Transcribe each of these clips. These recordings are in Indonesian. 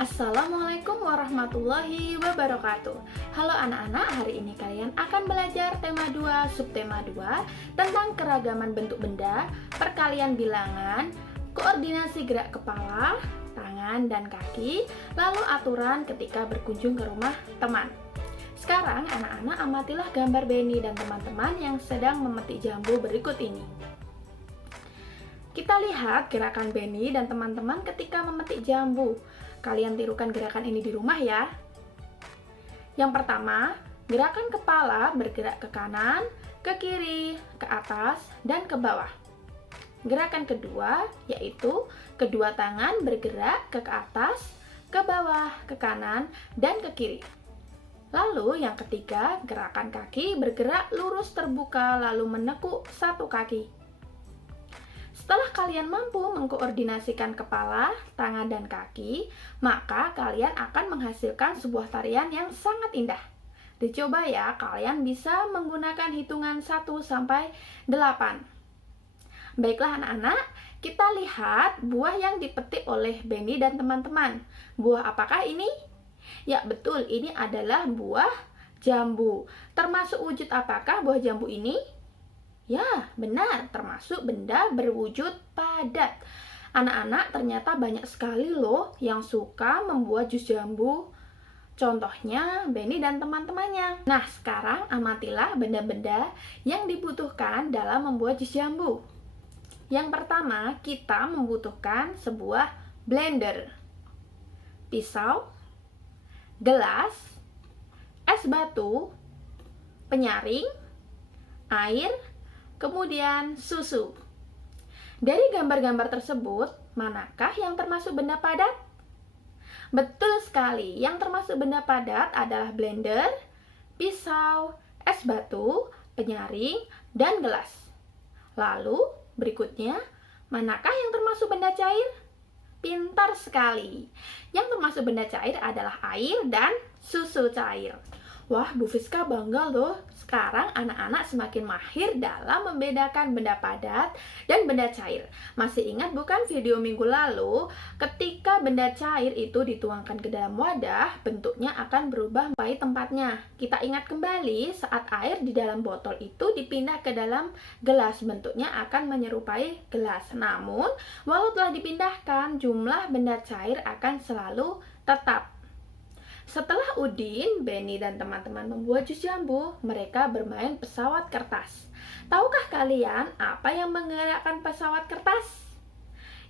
Assalamualaikum warahmatullahi wabarakatuh. Halo anak-anak, hari ini kalian akan belajar tema 2, subtema 2 tentang keragaman bentuk benda, perkalian bilangan, koordinasi gerak kepala, tangan, dan kaki, lalu aturan ketika berkunjung ke rumah teman. Sekarang anak-anak amatilah gambar Benny dan teman-teman yang sedang memetik jambu berikut ini. Kita lihat gerakan Benny dan teman-teman ketika memetik jambu. Kalian tirukan gerakan ini di rumah ya. Yang pertama, gerakan kepala bergerak ke kanan, ke kiri, ke atas, dan ke bawah. Gerakan kedua yaitu kedua tangan bergerak ke atas, ke bawah, ke kanan, dan ke kiri. Lalu yang ketiga, gerakan kaki bergerak lurus terbuka lalu menekuk satu kaki. Setelah kalian mampu mengkoordinasikan kepala, tangan, dan kaki, maka kalian akan menghasilkan sebuah tarian yang sangat indah. Dicoba ya, kalian bisa menggunakan hitungan 1 sampai 8. Baiklah anak-anak, kita lihat buah yang dipetik oleh Benny dan teman-teman. Buah apakah ini? Ya betul, ini adalah buah jambu. Termasuk wujud apakah buah jambu ini? Ya, benar, termasuk benda berwujud padat. Anak-anak ternyata banyak sekali loh yang suka membuat jus jambu. Contohnya, Benny dan teman-temannya. Nah, sekarang amatilah benda-benda yang dibutuhkan dalam membuat jus jambu. Yang pertama, kita membutuhkan sebuah blender, pisau, gelas, es batu, penyaring, air, kemudian susu. Dari gambar-gambar tersebut, manakah yang termasuk benda padat? Betul sekali, yang termasuk benda padat adalah blender, pisau, es batu, penyaring, dan gelas. Lalu, berikutnya, manakah yang termasuk benda cair? Pintar sekali. Yang termasuk benda cair adalah air dan susu cair. Wah, Bu Fiska bangga loh. Sekarang anak-anak semakin mahir dalam membedakan benda padat dan benda cair. Masih ingat bukan video minggu lalu, ketika benda cair itu dituangkan ke dalam wadah, bentuknya akan berubah menyerupai tempatnya. Kita ingat kembali saat air di dalam botol itu dipindah ke dalam gelas, bentuknya akan menyerupai gelas. Namun, walau telah dipindahkan, jumlah benda cair akan selalu tetap. Setelah Udin, Benny, dan teman-teman membuat jus jambu, mereka bermain pesawat kertas. Tahukah kalian apa yang menggerakkan pesawat kertas?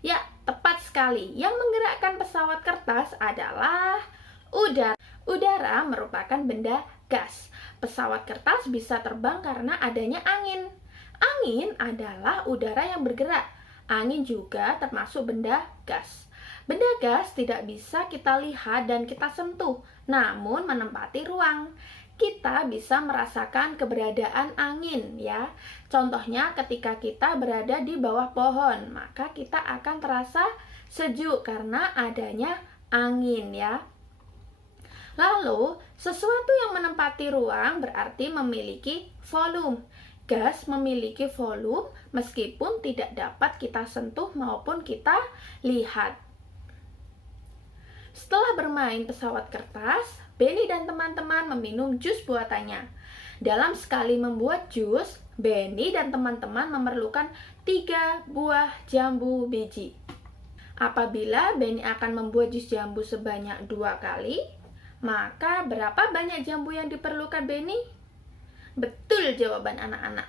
Ya, tepat sekali. Yang menggerakkan pesawat kertas adalah udara. Udara merupakan benda gas. Pesawat kertas bisa terbang karena adanya angin. Angin adalah udara yang bergerak. Angin juga termasuk benda gas. Benda gas tidak bisa kita lihat dan kita sentuh, namun menempati ruang. Kita bisa merasakan keberadaan angin ya. Contohnya ketika kita berada di bawah pohon, maka kita akan terasa sejuk karena adanya angin ya. Lalu, sesuatu yang menempati ruang berarti memiliki volume. Gas memiliki volume meskipun tidak dapat kita sentuh maupun kita lihat. Setelah bermain pesawat kertas, Benny dan teman-teman meminum jus buatannya. Dalam sekali membuat jus, Benny dan teman-teman memerlukan 3 buah jambu biji. Apabila Benny akan membuat jus jambu sebanyak 2 kali, maka berapa banyak jambu yang diperlukan Benny? Betul jawaban anak-anak.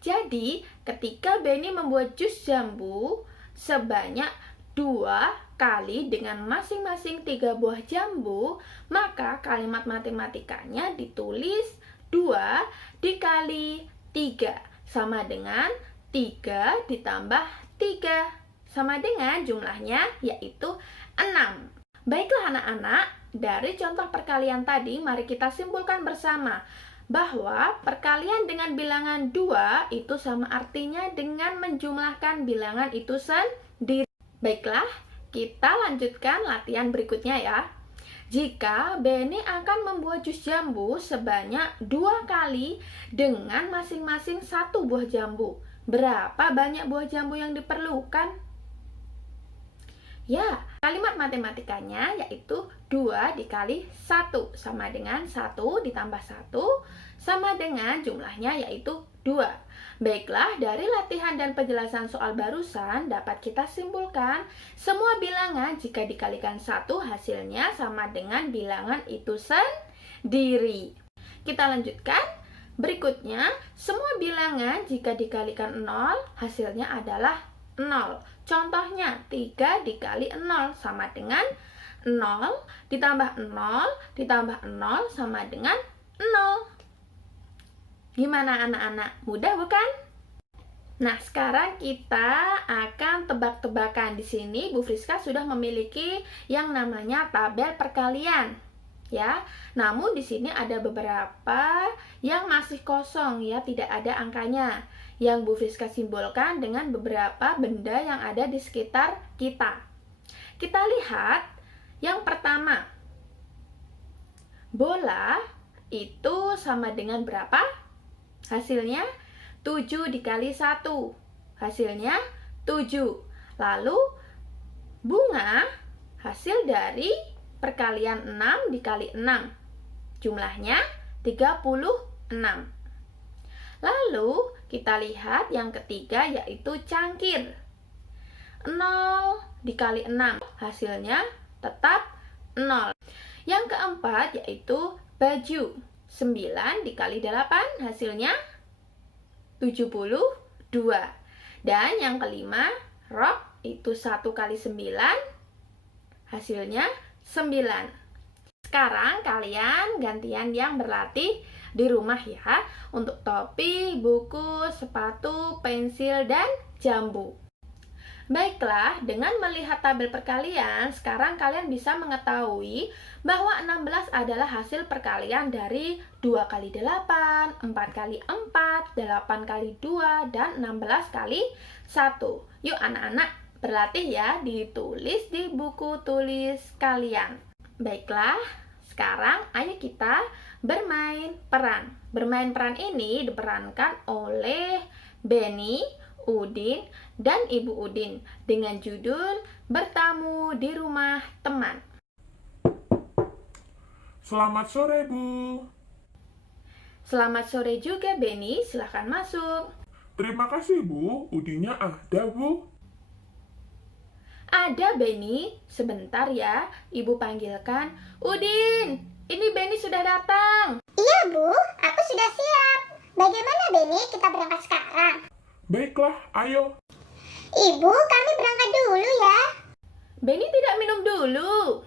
Jadi, ketika Benny membuat jus jambu sebanyak 2 kali dengan masing-masing 3 buah jambu, maka kalimat matematikanya ditulis 2 dikali 3 sama dengan 3 ditambah 3 sama dengan jumlahnya yaitu 6. Baiklah anak-anak, dari contoh perkalian tadi mari kita simpulkan bersama bahwa perkalian dengan bilangan 2 itu sama artinya dengan menjumlahkan bilangan itu sendiri. Baiklah, kita lanjutkan latihan berikutnya ya. Jika Benny akan membuat jus jambu sebanyak 2 kali dengan masing-masing 1 buah jambu, berapa banyak buah jambu yang diperlukan? Ya, kalimat matematikanya yaitu 2 dikali 1 sama dengan 1 ditambah 1 sama dengan jumlahnya yaitu 2. Baiklah, dari latihan dan penjelasan soal barusan dapat kita simpulkan semua bilangan jika dikalikan 1 hasilnya sama dengan bilangan itu sendiri. Kita lanjutkan. Berikutnya, semua bilangan jika dikalikan 0 hasilnya adalah 0. Contohnya, 3 dikali 0 sama dengan 0 ditambah 0 ditambah 0 sama dengan 0. Gimana anak-anak? Mudah bukan? Nah, sekarang kita akan tebak-tebakan. Di sini Bu Friska sudah memiliki yang namanya tabel perkalian. Ya, namun di sini ada beberapa yang masih kosong ya, tidak ada angkanya. Yang Bu Friska simbolkan dengan beberapa benda yang ada di sekitar kita. Kita lihat yang pertama. Bola itu sama dengan berapa? Hasilnya 7 dikali 1. Hasilnya 7. Lalu bunga hasil dari perkalian 6 dikali 6. Jumlahnya 36. Lalu kita lihat yang ketiga yaitu cangkir. 0 dikali 6 hasilnya tetap 0. Yang keempat yaitu baju. 9 dikali 8 hasilnya 72. Dan yang kelima rok itu 1 kali 9 hasilnya 9. Sekarang kalian gantian yang berlatih di rumah ya, untuk topi, buku, sepatu, pensil, dan jambu. Baiklah, dengan melihat tabel perkalian, sekarang kalian bisa mengetahui bahwa 16 adalah hasil perkalian dari 2 kali 8, 4 kali 4, 8 kali 2, dan 16 kali 1. Yuk anak-anak, berlatih ya, ditulis di buku tulis kalian. Baiklah, sekarang ayo kita bermain peran. Bermain peran ini diperankan oleh Benny, Udin, dan Ibu Udin dengan judul Bertamu di Rumah Teman. Selamat sore, Bu. Selamat sore juga, Benny. Silahkan masuk. Terima kasih, Bu. Udinnya ada, Bu. Ada, Benny. Sebentar ya, Ibu panggilkan. Udin, ini Benny sudah datang. Iya, Bu. Aku sudah siap. Bagaimana, Benny? Kita berangkat sekarang. Baiklah, ayo. Ibu, kami berangkat dulu ya. Benny tidak minum dulu.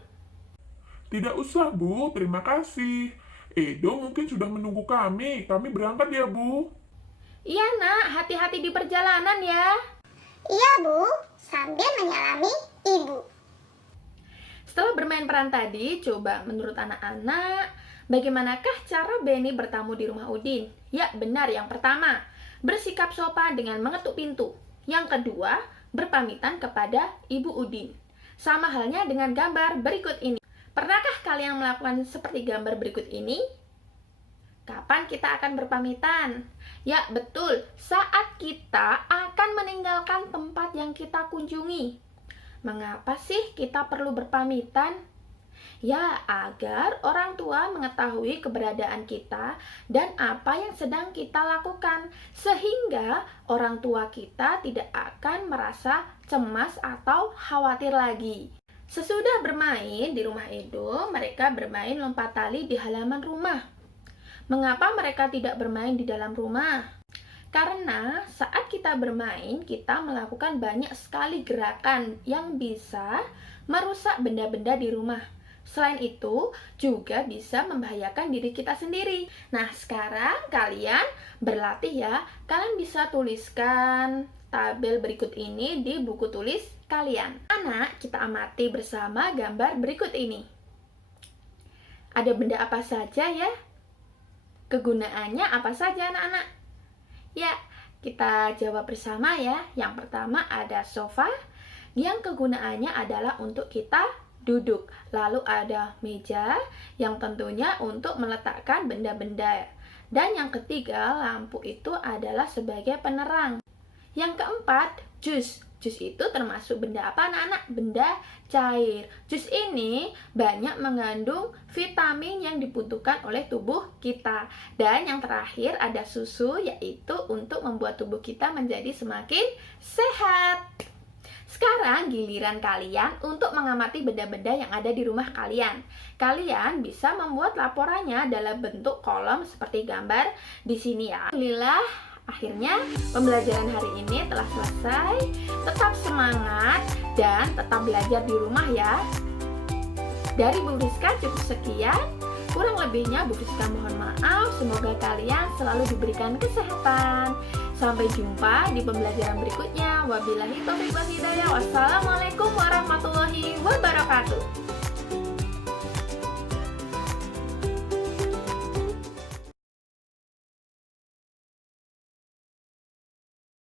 Tidak usah, Bu. Terima kasih. Edo mungkin sudah menunggu kami. Kami berangkat ya, Bu. Iya, Nak. Hati-hati di perjalanan ya. Iya, Bu. Sambil menyalami Ibu. Setelah bermain peran tadi, coba menurut anak-anak, bagaimanakah cara Benny bertamu di rumah Udin? Ya, benar. Yang pertama, bersikap sopan dengan mengetuk pintu. Yang kedua, berpamitan kepada Ibu Udin. Sama halnya dengan gambar berikut ini. Pernahkah kalian melakukan seperti gambar berikut ini? Kapan kita akan berpamitan? Ya, betul. Saat kita akan meninggalkan tempat yang kita kunjungi. Mengapa sih kita perlu berpamitan? Ya, agar orang tua mengetahui keberadaan kita dan apa yang sedang kita lakukan, sehingga orang tua kita tidak akan merasa cemas atau khawatir lagi. Sesudah bermain di rumah Edo, mereka bermain lompat tali di halaman rumah. Mengapa mereka tidak bermain di dalam rumah? Karena saat kita bermain, kita melakukan banyak sekali gerakan yang bisa merusak benda-benda di rumah. Selain itu, juga bisa membahayakan diri kita sendiri. Nah, sekarang kalian berlatih ya. Kalian bisa tuliskan tabel berikut ini di buku tulis kalian. Anak, kita amati bersama gambar berikut ini. Ada benda apa saja ya? Kegunaannya apa saja anak-anak? Ya, kita jawab bersama ya. Yang pertama ada sofa, yang kegunaannya adalah untuk kita duduk. Lalu ada meja, yang tentunya untuk meletakkan benda-benda. Dan yang ketiga, lampu itu adalah sebagai penerang. Yang keempat, jus. Jus itu termasuk benda apa anak-anak? Benda cair. Jus ini banyak mengandung vitamin yang dibutuhkan oleh tubuh kita. Dan yang terakhir ada susu, yaitu untuk membuat tubuh kita menjadi semakin sehat. Sekarang giliran kalian untuk mengamati benda-benda yang ada di rumah kalian. Kalian bisa membuat laporannya dalam bentuk kolom seperti gambar di sini ya. Alhamdulillah, akhirnya pembelajaran hari ini telah selesai. Tetap semangat dan tetap belajar di rumah ya. Dari Bu Friska cukup sekian. Kurang lebihnya Bu Friska mohon maaf. Semoga kalian selalu diberikan kesehatan. Sampai jumpa di pembelajaran berikutnya. Wabillahi taufiq wal hidayah. Wassalamualaikum warahmatullahi wabarakatuh.